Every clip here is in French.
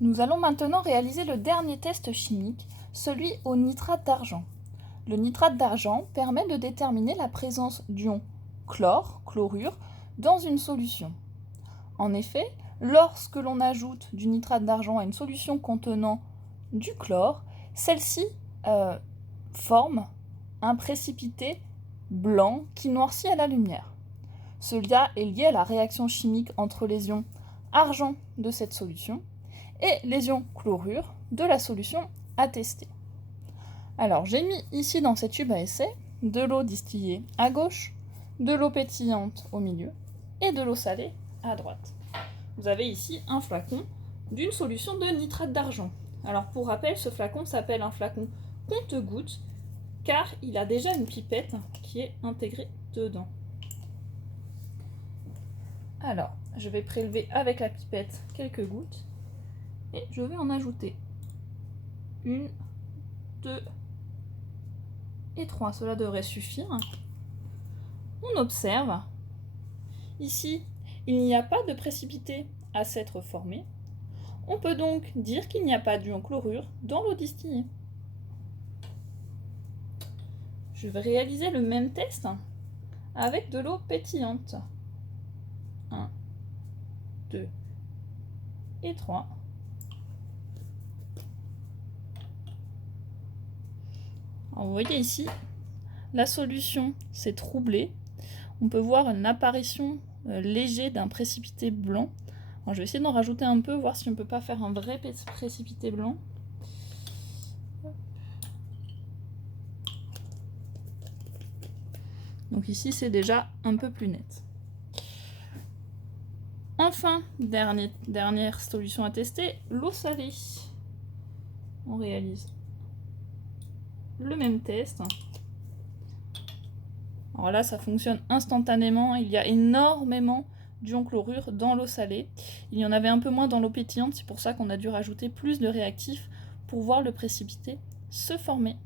Nous allons maintenant réaliser le dernier test chimique, celui au nitrate d'argent. Le nitrate d'argent permet de déterminer la présence d'ions chlore, chlorure, dans une solution. En effet, lorsque l'on ajoute du nitrate d'argent à une solution contenant du chlore, celle-ci forme un précipité blanc qui noircit à la lumière. Cela est lié à la réaction chimique entre les ions argent de cette solution et les ions chlorure de la solution à tester. Alors j'ai mis ici dans cette tube à essai de l'eau distillée à gauche, de l'eau pétillante au milieu et de l'eau salée à droite. Vous avez ici un flacon d'une solution de nitrate d'argent. Alors pour rappel, ce flacon s'appelle un flacon compte-gouttes car il a déjà une pipette qui est intégrée dedans. Alors, je vais prélever avec la pipette quelques gouttes et je vais en ajouter 1, 2 et 3. Cela devrait suffire. On observe. Ici, il n'y a pas de précipité à s'être formé. On peut donc dire qu'il n'y a pas d'ion chlorure dans l'eau distillée. Je vais réaliser le même test avec de l'eau pétillante. 1, 2 et 3. Alors vous voyez ici, la solution s'est troublée. On peut voir une apparition légère d'un précipité blanc. Alors je vais essayer d'en rajouter un peu, voir si on ne peut pas faire un vrai précipité blanc. Donc ici, c'est déjà un peu plus net. Enfin, dernière solution à tester, l'eau salée. On réalise le même test. Alors là, ça fonctionne instantanément. Il y a énormément d'ion chlorure dans l'eau salée. Il y en avait un peu moins dans l'eau pétillante, c'est pour ça qu'on a dû rajouter plus de réactifs pour voir le précipité se former.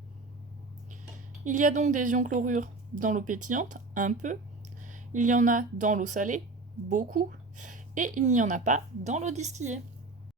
Il y a donc des ions chlorure dans l'eau pétillante, un peu. Il y en a dans l'eau salée, beaucoup. Et il n'y en a pas dans l'eau distillée.